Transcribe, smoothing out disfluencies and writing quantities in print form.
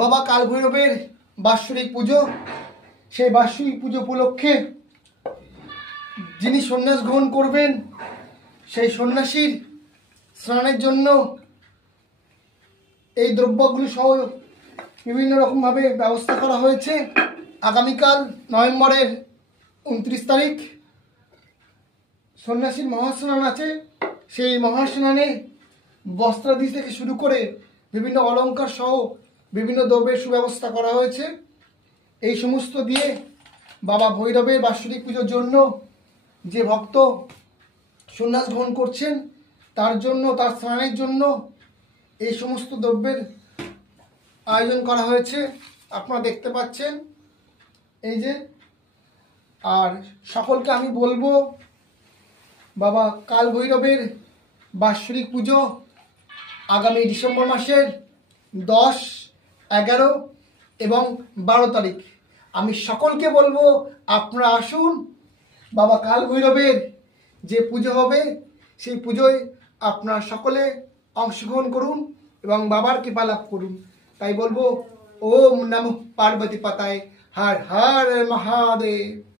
বাবা কাল ভৈরবের বাৎসরিক পুজো। সেই বাৎসরিক পুজো উপলক্ষে যিনি সন্ন্যাস গ্রহণ করবেন সেই সন্ন্যাসীর স্নানের জন্য এই দ্রব্যগুলি সহ বিভিন্ন রকমভাবে ব্যবস্থা করা হয়েছে। আগামীকাল নভেম্বরের 29 তারিখ সন্ন্যাসীর মহাস্নান আছে। সেই মহাস্নানে বস্ত্রাদি থেকে শুরু করে বিভিন্ন অলঙ্কার সহ বিভিন্ন দ্রব্যের সুব্যবস্থা করা হয়েছে। এই সমস্ত দিয়ে বাবা ভৈরবের বাৎসরিক পুজোর জন্য যে ভক্ত সন্ন্যাস গ্রহণ করছেন তার জন্য, তার স্নানের জন্য এই সমস্ত দ্রব্যের আয়োজন করা হয়েছে। আপনারা দেখতে পাচ্ছেন এই যে। আর সকলকে আমি বলবো বাবা কাল ভৈরবের বাৎসরিক পুজো আগামী ডিসেম্বর মাসের 10, 11 এবং 12 তারিখ। আমি সকলকে বলবো আপনারা আসুন, বাবা কাল ভৈরবের যে পুজো হবে সেই পুজোয় আপনারা সকলে অংশগ্রহণ করুন এবং বাবার কৃপা লাভ করুন। তাই বলবো ওম নমঃ পার্বতী পাতায়, হর হর মহাদেব।